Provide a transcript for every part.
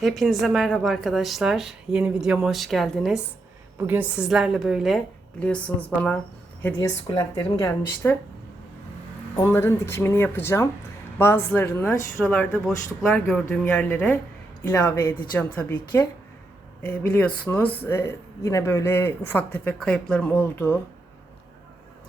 Hepinize merhaba arkadaşlar. Yeni videoma hoş geldiniz. Bugün sizlerle böyle biliyorsunuz bana hediye sukulentlerim gelmişti. Onların dikimini yapacağım. Bazılarını şuralarda boşluklar gördüğüm yerlere ilave edeceğim tabii ki. Ee, biliyorsunuz e, yine böyle ufak tefek kayıplarım oldu.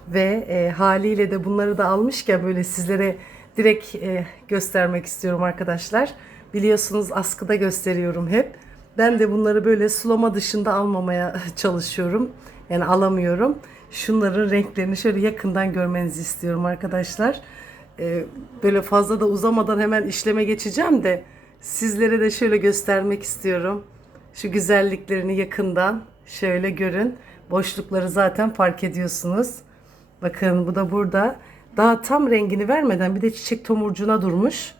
Ve e, haliyle de bunları da almışken böyle sizlere direkt e, göstermek istiyorum arkadaşlar. Biliyorsunuz askıda gösteriyorum hep. Ben de bunları böyle sulama dışında almamaya çalışıyorum. Yani alamıyorum. Şunların renklerini şöyle yakından görmenizi istiyorum arkadaşlar. Ee, böyle fazla da uzamadan hemen işleme geçeceğim de sizlere de şöyle göstermek istiyorum. Şu güzelliklerini yakından şöyle görün. Boşlukları zaten fark ediyorsunuz. Bakın bu da burada. Daha tam rengini vermeden bir de çiçek tomurcuna durmuş.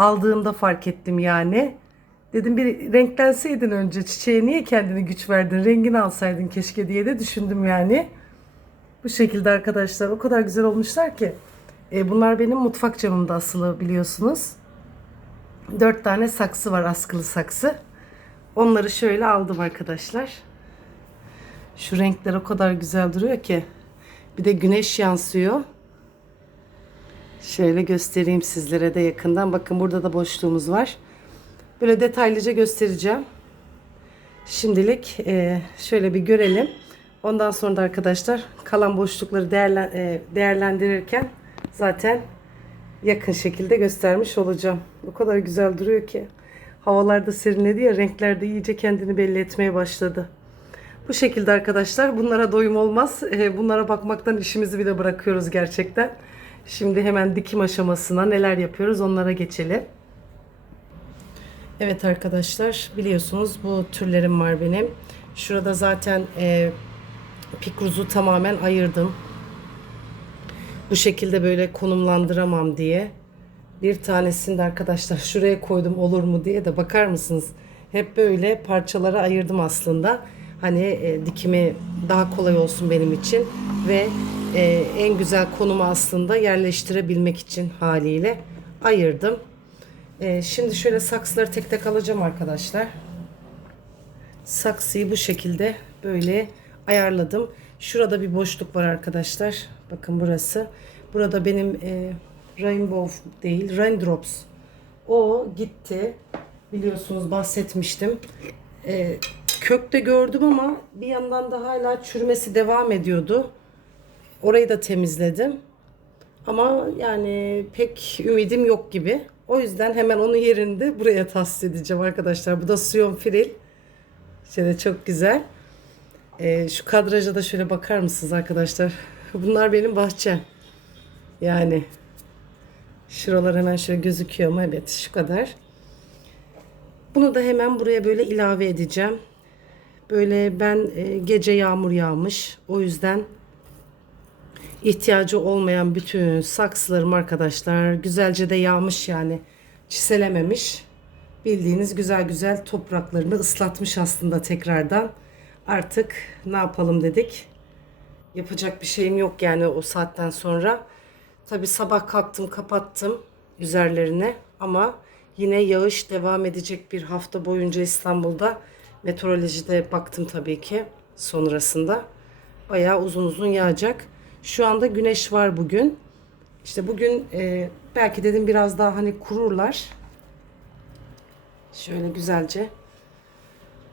Aldığımda fark ettim yani. Dedim bir renklenseydin önce çiçeğe niye kendini güç verdin? Rengini alsaydın keşke diye de düşündüm yani. Bu şekilde arkadaşlar o kadar güzel olmuşlar ki. E, bunlar benim mutfak camımda asılı biliyorsunuz. Dört tane saksı var askılı saksı. Onları şöyle aldım arkadaşlar. Şu renkler o kadar güzel duruyor ki. Bir de güneş yansıyor. Şöyle göstereyim sizlere de yakından. Bakın burada da boşluğumuz var. Böyle detaylıca göstereceğim. Şimdilik e, şöyle bir görelim. Ondan sonra da arkadaşlar kalan boşlukları e, değerlendirirken zaten yakın şekilde göstermiş olacağım. O kadar güzel duruyor ki. Havalarda serinledi ya renkler de iyice kendini belli etmeye başladı. Bu şekilde arkadaşlar bunlara doyum olmaz. E, bunlara bakmaktan işimizi bile bırakıyoruz gerçekten. Şimdi hemen dikim aşamasına neler yapıyoruz onlara geçelim. Evet arkadaşlar biliyorsunuz bu türlerim var benim. Şurada zaten e, pikruzu tamamen ayırdım. Bu şekilde böyle konumlandıramam diye. Bir tanesini de arkadaşlar şuraya koydum olur mu diye de bakar mısınız? Hep böyle parçalara ayırdım aslında. Hani e, dikimi daha kolay olsun benim için ve e, en güzel konuma aslında yerleştirebilmek için haliyle ayırdım. E, şimdi şöyle saksıları tek tek alacağım arkadaşlar. Saksıyı bu şekilde böyle ayarladım. Şurada bir boşluk var arkadaşlar. Bakın burası. Burada benim e, rainbow değil, raindrops. O gitti. Biliyorsunuz bahsetmiştim. E, kökte gördüm ama bir yandan da hala çürümesi devam ediyordu. Orayı da temizledim. Ama yani pek ümidim yok gibi. O yüzden hemen onun yerinde buraya tahsis edeceğim arkadaşlar. Bu da Suyon Fril. Şöyle çok güzel. Ee, şu kadraja da şöyle bakar mısınız arkadaşlar? Bunlar benim bahçem. Yani şuralar hemen şöyle gözüküyor mu? Evet şu kadar. Bunu da hemen buraya böyle ilave edeceğim. Böyle ben e, gece yağmur yağmış. O yüzden ihtiyacı olmayan bütün saksılarım arkadaşlar güzelce de yağmış yani çiselememiş. Bildiğiniz güzel güzel topraklarını ıslatmış aslında tekrardan. Artık ne yapalım dedik. Yapacak bir şeyim yok yani o saatten sonra. Tabi sabah kalktım kapattım üzerlerine ama yine yağış devam edecek bir hafta boyunca İstanbul'da. Meteorolojide baktım tabii ki sonrasında. Bayağı uzun uzun yağacak. Şu anda güneş var bugün. İşte bugün e, belki dedim biraz daha hani kururlar. Şöyle güzelce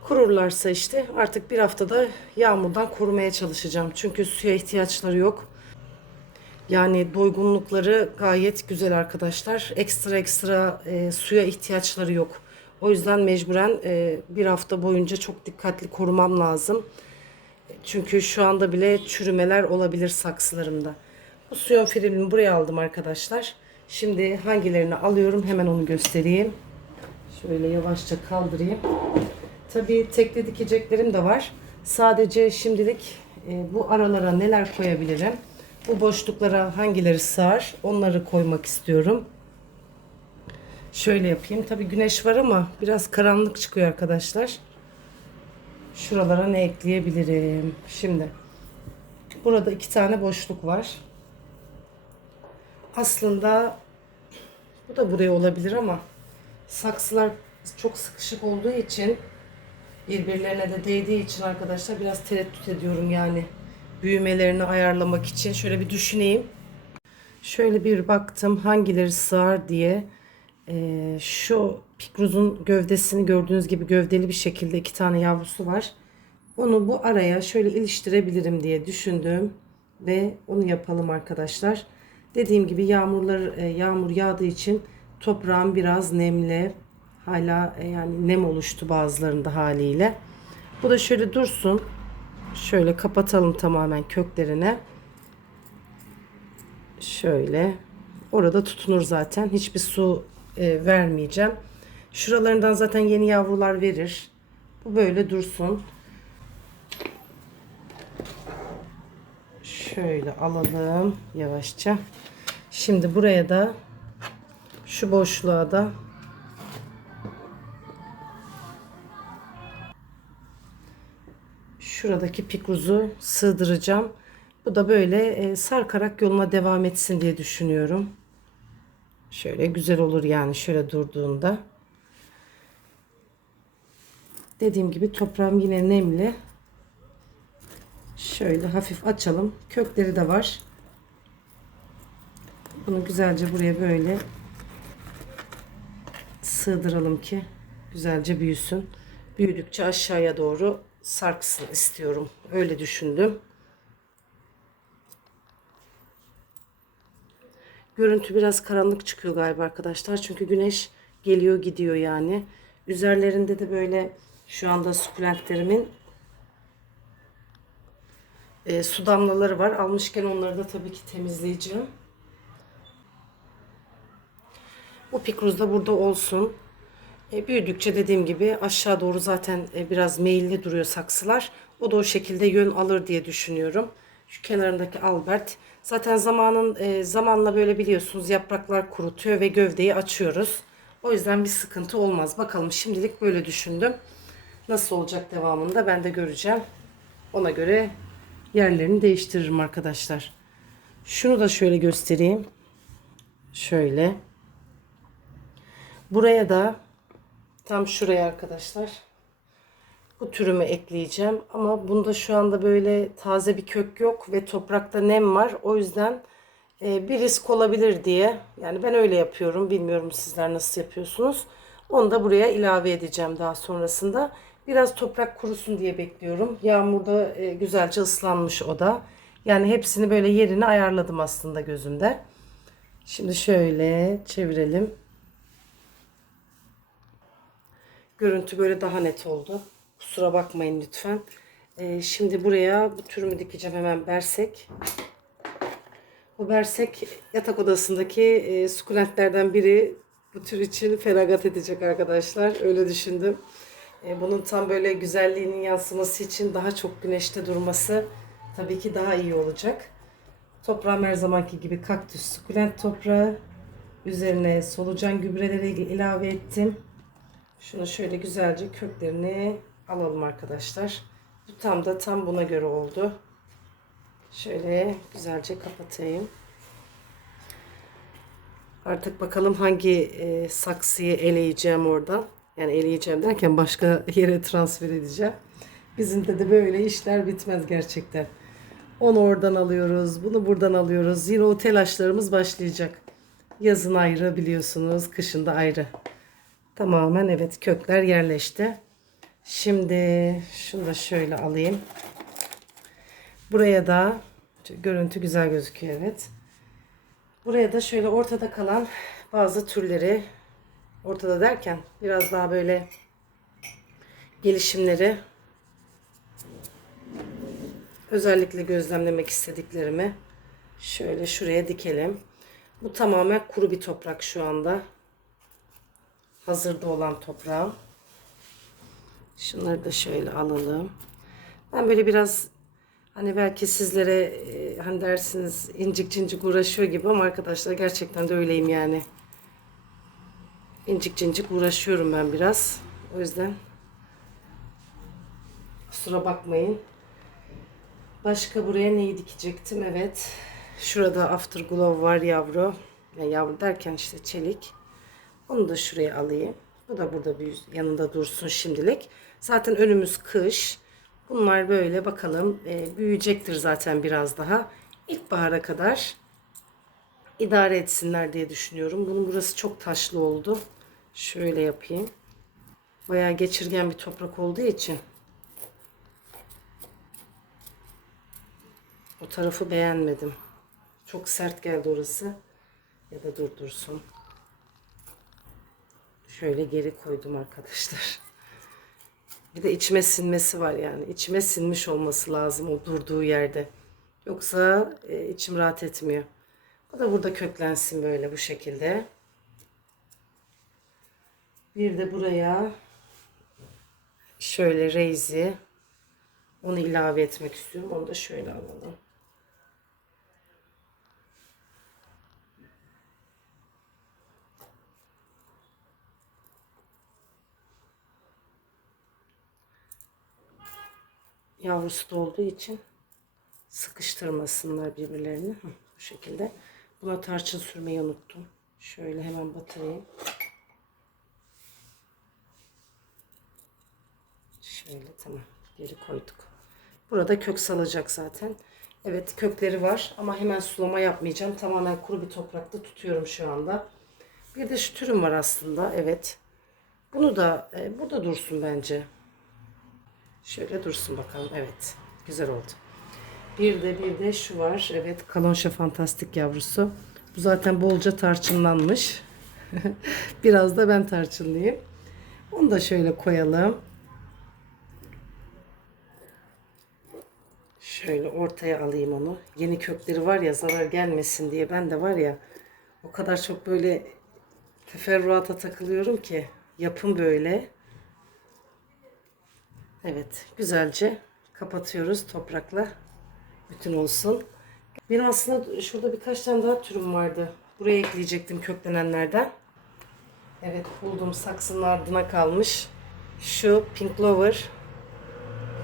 kururlarsa işte artık bir haftada yağmurdan korumaya çalışacağım. Çünkü suya ihtiyaçları yok. Yani doygunlukları gayet güzel arkadaşlar. Ekstra ekstra e, suya ihtiyaçları yok. O yüzden mecburen e, bir hafta boyunca çok dikkatli korumam lazım. Çünkü şu anda bile çürümeler olabilir saksılarımda. Bu suyon filmini buraya aldım arkadaşlar. Şimdi hangilerini alıyorum hemen onu göstereyim. Şöyle yavaşça kaldırayım. Tabii tekli dikeceklerim de var. Sadece şimdilik e, bu aralara neler koyabilirim? Bu boşluklara hangileri sığar? Onları koymak istiyorum. Şöyle yapayım. Tabii güneş var ama biraz karanlık çıkıyor arkadaşlar. Şuralara ne ekleyebilirim? Şimdi burada iki tane boşluk var. Aslında bu da buraya olabilir ama saksılar çok sıkışık olduğu için birbirlerine de değdiği için arkadaşlar biraz tereddüt ediyorum yani büyümelerini ayarlamak için. Şöyle bir düşüneyim. Şöyle bir baktım hangileri sığar diye. Ee, şu pikruzun gövdesini gördüğünüz gibi gövdeli bir şekilde iki tane yavrusu var. Onu bu araya şöyle iliştirebilirim diye düşündüm ve onu yapalım arkadaşlar. Dediğim gibi yağmurlar e, yağmur yağdığı için toprağın biraz nemli. Hala e, yani nem oluştu bazılarında haliyle. Bu da şöyle dursun. Şöyle kapatalım tamamen köklerine. Şöyle. Orada tutunur zaten. Hiçbir su e, vermeyeceğim. Şuralarından zaten yeni yavrular verir. Bu böyle dursun. Şöyle alalım yavaşça. Şimdi buraya da şu boşluğa da şuradaki pikuzu sığdıracağım. Bu da böyle e, sarkarak yoluna devam etsin diye düşünüyorum. Şöyle güzel olur yani şöyle durduğunda. Dediğim gibi toprağım yine nemli. Şöyle hafif açalım. Kökleri de var. Bunu güzelce buraya böyle sığdıralım ki güzelce büyüsün. Büyüdükçe aşağıya doğru sarksın istiyorum. Öyle düşündüm. Görüntü biraz karanlık çıkıyor galiba arkadaşlar. Çünkü güneş geliyor gidiyor yani. Üzerlerinde de böyle şu anda sukulentlerimin e, su damlaları var. Almışken onları da tabii ki temizleyeceğim. Bu pikruz da burada olsun. E, büyüdükçe dediğim gibi aşağı doğru zaten e, biraz meyilli duruyor saksılar. O da o şekilde yön alır diye düşünüyorum. Şu kenarındaki Albert. Zaten zamanın e, zamanla böyle biliyorsunuz yapraklar kurutuyor ve gövdeyi açıyoruz. O yüzden bir sıkıntı olmaz. Bakalım şimdilik böyle düşündüm. Nasıl olacak devamında ben de göreceğim. Ona göre yerlerini değiştiririm arkadaşlar. Şunu da şöyle göstereyim. Şöyle. Buraya da tam şuraya arkadaşlar bu türümü ekleyeceğim. Ama bunda şu anda böyle taze bir kök yok ve toprakta nem var. O yüzden e, bir risk olabilir diye. Yani ben öyle yapıyorum. Bilmiyorum sizler nasıl yapıyorsunuz. Onu da buraya ilave edeceğim daha sonrasında. Biraz toprak kurusun diye bekliyorum. Yağmurda e, güzelce ıslanmış o da. Yani hepsini böyle yerine ayarladım aslında gözümde. Şimdi şöyle çevirelim. Görüntü böyle daha net oldu. Kusura bakmayın lütfen. Ee, şimdi buraya bu türümü dikeceğim hemen bersek. Bu bersek yatak odasındaki e, sukulentlerden biri bu tür için feragat edecek arkadaşlar. Öyle düşündüm. E, bunun tam böyle güzelliğinin yansıması için daha çok güneşte durması tabii ki daha iyi olacak. Toprağım her zamanki gibi kaktüs sukulent toprağı. Üzerine solucan gübreleri ilave ettim. Şunu şöyle güzelce köklerini alalım arkadaşlar. Bu tam da tam buna göre oldu. Şöyle güzelce kapatayım. Artık bakalım hangi e, saksıyı eleyeceğim oradan. Yani eleyeceğim derken başka yere transfer edeceğim. Bizim de de böyle işler bitmez gerçekten. Onu oradan alıyoruz, bunu buradan alıyoruz. Yine o telaşlarımız başlayacak. Yazın ayrı biliyorsunuz, kışın da ayrı. Tamamen evet kökler yerleşti. Şimdi şunu da şöyle alayım. Buraya da görüntü güzel gözüküyor evet. Buraya da şöyle ortada kalan bazı türleri ortada derken biraz daha böyle gelişimleri özellikle gözlemlemek istediklerimi şöyle şuraya dikelim. Bu tamamen kuru bir toprak şu anda. Hazırda olan toprağım. Şunları da şöyle alalım. Ben böyle biraz hani belki sizlere e, hani dersiniz incik cincik uğraşıyor gibi ama arkadaşlar gerçekten de öyleyim yani. İncik cincik uğraşıyorum ben biraz. O yüzden kusura bakmayın. Başka buraya neyi dikecektim? Evet. Şurada Afterglow var yavru. Yani yavru derken işte çelik. Onu da şuraya alayım. Bu da burada bir yanında dursun şimdilik. Zaten önümüz kış. Bunlar böyle bakalım e, büyüyecektir zaten biraz daha. İlkbahara kadar idare etsinler diye düşünüyorum. Bunun burası çok taşlı oldu. Şöyle yapayım. Bayağı geçirgen bir toprak olduğu için o tarafı beğenmedim. Çok sert geldi orası. Ya da dur dursun. Şöyle geri koydum arkadaşlar. Bir de içime sinmesi var yani. İçime sinmiş olması lazım o durduğu yerde. Yoksa e, içim rahat etmiyor. Bu da burada köklensin böyle bu şekilde. Bir de buraya şöyle reizi onu ilave etmek istiyorum. Onu da şöyle alalım. Yavrusu da olduğu için sıkıştırmasınlar birbirlerini. Hı, bu şekilde. Buna tarçın sürmeyi unuttum. Şöyle hemen batırayım. Şöyle tamam. Geri koyduk. Burada kök salacak zaten. Evet kökleri var ama hemen sulama yapmayacağım. Tamamen kuru bir toprakta tutuyorum şu anda. Bir de şu türüm var aslında. Evet. Bunu da e, burada dursun bence. Şöyle dursun bakalım. Evet. Güzel oldu. Bir de bir de şu var. Evet. Kalonşa fantastik yavrusu. Bu zaten bolca tarçınlanmış. Biraz da ben tarçınlıyım. Onu da şöyle koyalım. Şöyle ortaya alayım onu. Yeni kökleri var ya zarar gelmesin diye ben de var ya o kadar çok böyle teferruata takılıyorum ki yapım böyle. Evet güzelce kapatıyoruz toprakla. Bütün olsun. Benim aslında şurada birkaç tane daha türüm vardı. Buraya ekleyecektim köklenenlerden. Evet buldum saksının ardına kalmış. Şu Pink Lover.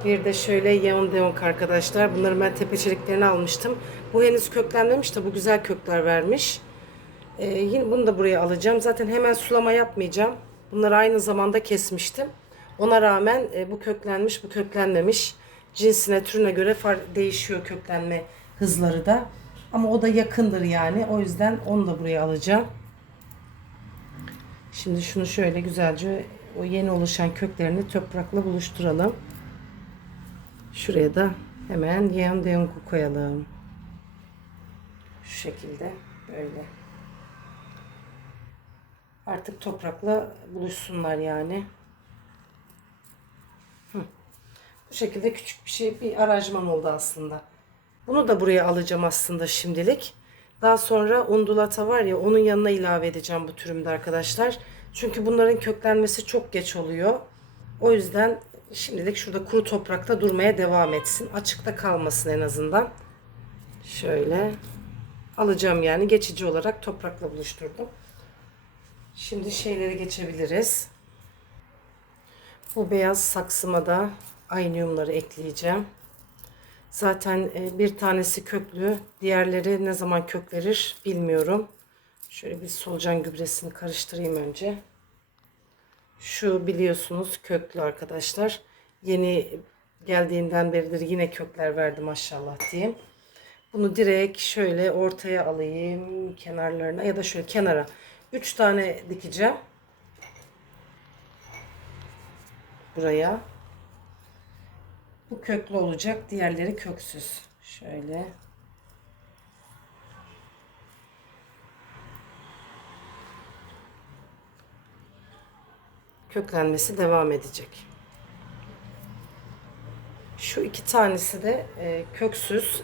Bir de şöyle Yeon Deonk arkadaşlar. Bunları ben tepeçeliklerini almıştım. Bu henüz köklenmemiş de bu güzel kökler vermiş. Ee, yine bunu da buraya alacağım. Zaten hemen sulama yapmayacağım. Bunları aynı zamanda kesmiştim. Ona rağmen e, bu köklenmiş, bu köklenmemiş. Cinsine, türüne göre far değişiyor köklenme hızları da. Ama o da yakındır yani. O yüzden onu da buraya alacağım. Şimdi şunu şöyle güzelce o yeni oluşan köklerini toprakla buluşturalım. Şuraya da hemen Yeon Deonk'u koyalım. Şu şekilde böyle. Artık toprakla buluşsunlar yani. Hı. Bu şekilde küçük bir şey bir aranjman oldu aslında. Bunu da buraya alacağım aslında şimdilik. Daha sonra undulata var ya onun yanına ilave edeceğim bu türümde arkadaşlar. Çünkü bunların köklenmesi çok geç oluyor. O yüzden şimdilik şurada kuru toprakta durmaya devam etsin. Açıkta kalmasın en azından. Şöyle alacağım yani geçici olarak toprakla buluşturdum. Şimdi şeyleri geçebiliriz. Bu beyaz saksıma da aynıyumları ekleyeceğim. Zaten e, bir tanesi köklü, diğerleri ne zaman kök verir bilmiyorum. Şöyle bir solucan gübresini karıştırayım önce. Şu biliyorsunuz köklü arkadaşlar. Yeni geldiğinden beridir yine kökler verdi maşallah diyeyim. Bunu direkt şöyle ortaya alayım kenarlarına ya da şöyle kenara. 3 tane dikeceğim. Buraya. Bu köklü olacak. Diğerleri köksüz. Şöyle. Köklenmesi devam edecek. Şu iki tanesi de e, köksüz.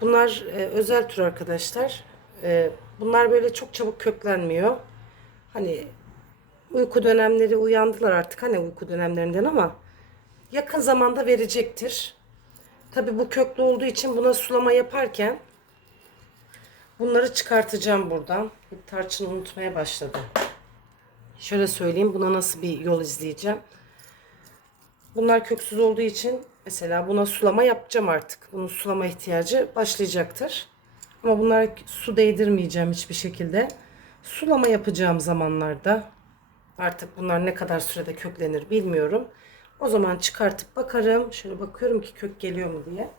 Bunlar e, özel tür arkadaşlar. E, bunlar böyle çok çabuk köklenmiyor. Hani uyku dönemleri uyandılar artık hani uyku dönemlerinden ama yakın zamanda verecektir. Tabi bu köklü olduğu için buna sulama yaparken bunları çıkartacağım buradan. Bir tarçın unutmaya başladım. Şöyle söyleyeyim buna nasıl bir yol izleyeceğim. Bunlar köksüz olduğu için mesela buna sulama yapacağım artık. Bunun sulama ihtiyacı başlayacaktır. Ama bunlara su değdirmeyeceğim hiçbir şekilde. Sulama yapacağım zamanlarda Artık bunlar ne kadar sürede köklenir bilmiyorum. O zaman çıkartıp bakarım. Şöyle bakıyorum ki kök geliyor mu diye.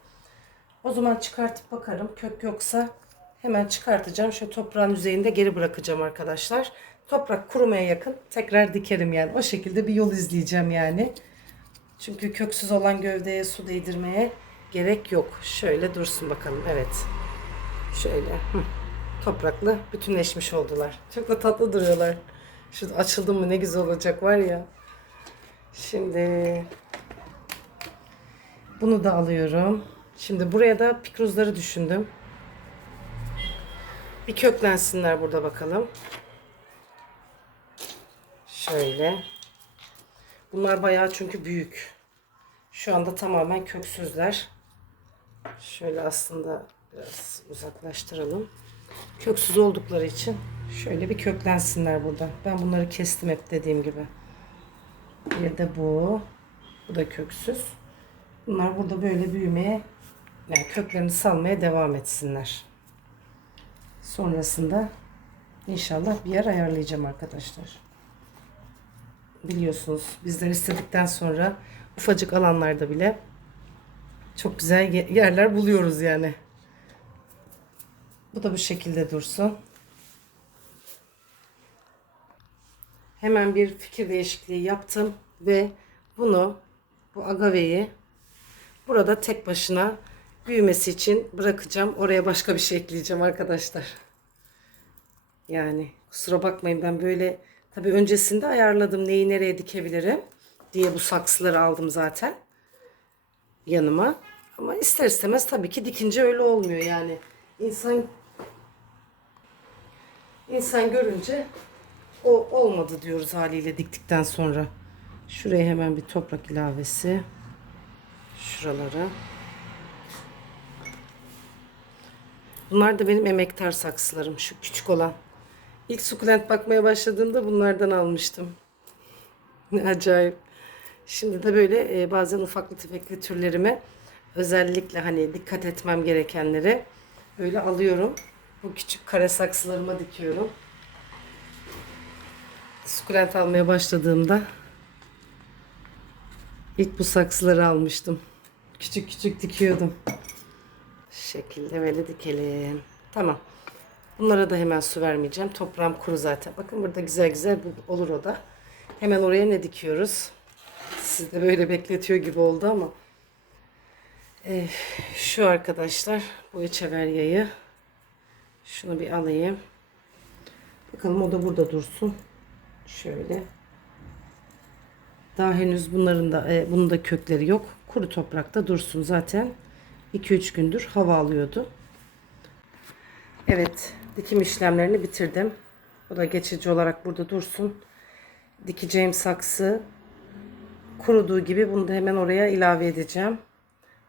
O zaman çıkartıp bakarım. Kök yoksa hemen çıkartacağım. Şöyle toprağın yüzeyinde geri bırakacağım arkadaşlar. Toprak kurumaya yakın tekrar dikerim yani. O şekilde bir yol izleyeceğim yani. Çünkü köksüz olan gövdeye su değdirmeye gerek yok. Şöyle dursun bakalım. Evet. Şöyle. Hı. Toprakla bütünleşmiş oldular. Çok da tatlı duruyorlar. Şurada açıldı mı ne güzel olacak var ya. Şimdi bunu da alıyorum. Şimdi buraya da pikruzları düşündüm. Bir köklensinler burada bakalım. Şöyle. Bunlar bayağı çünkü büyük. Şu anda tamamen köksüzler. Şöyle aslında biraz uzaklaştıralım. Köksüz oldukları için şöyle bir köklensinler burada. Ben bunları kestim hep dediğim gibi. Bir de bu. Bu da köksüz. Bunlar burada böyle büyümeye yani köklerini salmaya devam etsinler. Sonrasında inşallah bir yer ayarlayacağım arkadaşlar. Biliyorsunuz bizler istedikten sonra ufacık alanlarda bile çok güzel ye- yerler buluyoruz yani. Bu da bu şekilde dursun. Hemen bir fikir değişikliği yaptım ve bunu bu agaveyi burada tek başına büyümesi için bırakacağım. Oraya başka bir şey ekleyeceğim arkadaşlar. Yani kusura bakmayın ben böyle tabii öncesinde ayarladım neyi nereye dikebilirim diye bu saksıları aldım zaten yanıma. Ama ister istemez tabii ki dikince öyle olmuyor yani. İnsan insan görünce o olmadı diyoruz haliyle diktikten sonra. Şuraya hemen bir toprak ilavesi. Şuralara. Bunlar da benim emektar saksılarım. Şu küçük olan. İlk sukulent bakmaya başladığımda bunlardan almıştım. Ne acayip. Şimdi de böyle e, bazen ufaklı tefekli türlerime özellikle hani dikkat etmem gerekenleri böyle alıyorum. Bu küçük kare saksılarıma dikiyorum. Sukulent almaya başladığımda ilk bu saksıları almıştım. Küçük küçük dikiyordum. Şu şekilde böyle dikelim. Tamam. Bunlara da hemen su vermeyeceğim. Toprağım kuru zaten. Bakın burada güzel güzel olur o da. Hemen oraya ne dikiyoruz? Siz de böyle bekletiyor gibi oldu ama. Eh, şu arkadaşlar bu echeveryayı şunu bir alayım. Bakalım o da burada dursun. Şöyle. Daha henüz bunların da e, bunun da kökleri yok. Kuru toprakta dursun zaten. 2-3 gündür hava alıyordu. Evet, dikim işlemlerini bitirdim. Bu da geçici olarak burada dursun. Dikeceğim saksı kuruduğu gibi bunu da hemen oraya ilave edeceğim.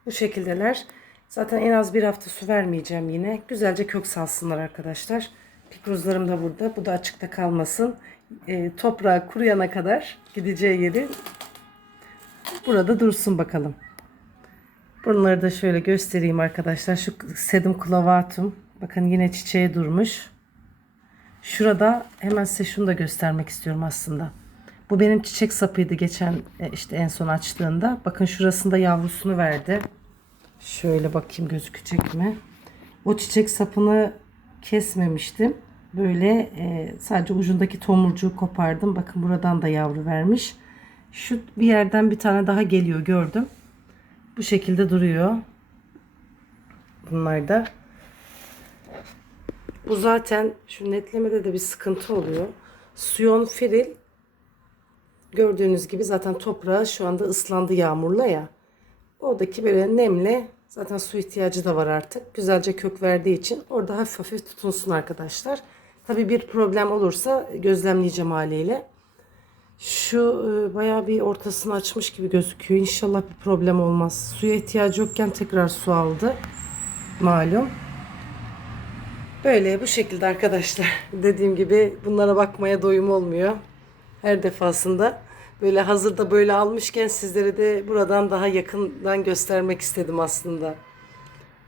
Bu şekildeler. Zaten en az bir hafta su vermeyeceğim yine. Güzelce kök salsınlar arkadaşlar. Pikruzlarım da burada. Bu da açıkta kalmasın. E, toprağı kuruyana kadar gideceği yeri burada dursun bakalım. Bunları da şöyle göstereyim arkadaşlar. Şu sedum clavatum. Bakın yine çiçeğe durmuş. Şurada hemen size şunu da göstermek istiyorum aslında. Bu benim çiçek sapıydı geçen e, işte en son açtığında. Bakın şurasında yavrusunu verdi. Şöyle bakayım gözükecek mi? O çiçek sapını kesmemiştim. Böyle e, sadece ucundaki tomurcuğu kopardım. Bakın buradan da yavru vermiş. Şu bir yerden bir tane daha geliyor gördüm. Bu şekilde duruyor. Bunlar da. Bu zaten şu netlemede de bir sıkıntı oluyor. Suyon firil gördüğünüz gibi zaten toprağı şu anda ıslandı yağmurla ya. Oradaki böyle nemle zaten su ihtiyacı da var artık. Güzelce kök verdiği için orada hafif hafif tutunsun arkadaşlar. Tabi bir problem olursa gözlemleyeceğim haliyle. Şu e, bayağı bir ortasını açmış gibi gözüküyor. İnşallah bir problem olmaz. Suya ihtiyacı yokken tekrar su aldı. Malum. Böyle bu şekilde arkadaşlar. Dediğim gibi bunlara bakmaya doyum olmuyor. Her defasında böyle hazırda böyle almışken sizlere de buradan daha yakından göstermek istedim aslında.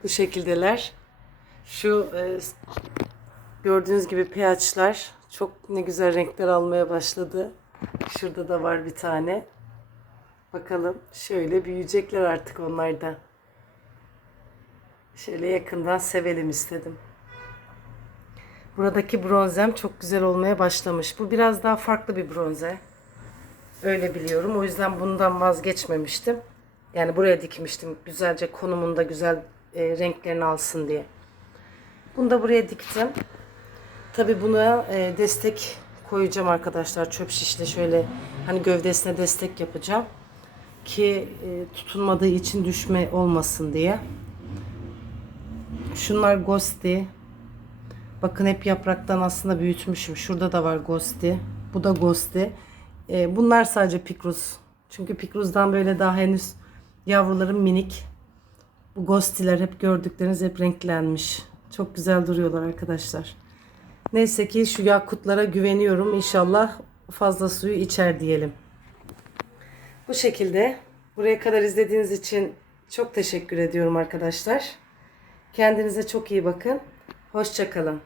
Bu şekildeler. Şu e, gördüğünüz gibi pH'lar çok ne güzel renkler almaya başladı. Şurada da var bir tane. Bakalım şöyle büyüyecekler artık onlar da. Şöyle yakından sevelim istedim. Buradaki bronzem çok güzel olmaya başlamış. Bu biraz daha farklı bir bronze. Öyle biliyorum. O yüzden bundan vazgeçmemiştim. Yani buraya dikmiştim. Güzelce konumunda güzel e, renklerini alsın diye. Bunu da buraya diktim. Tabi buna e, destek koyacağım arkadaşlar. Çöp şişle şöyle hani gövdesine destek yapacağım. Ki e, tutunmadığı için düşme olmasın diye. Şunlar Ghosty. Bakın hep yapraktan aslında büyütmüşüm. Şurada da var Ghosty. Bu da Ghosty. E, bunlar sadece Pikruz. Çünkü Pikruz'dan böyle daha henüz yavrularım minik. Bu Ghosty'ler hep gördükleriniz hep renklenmiş. Çok güzel duruyorlar arkadaşlar. Neyse ki şu yakutlara güveniyorum. İnşallah fazla suyu içer diyelim. Bu şekilde buraya kadar izlediğiniz için çok teşekkür ediyorum arkadaşlar. Kendinize çok iyi bakın. Hoşçakalın.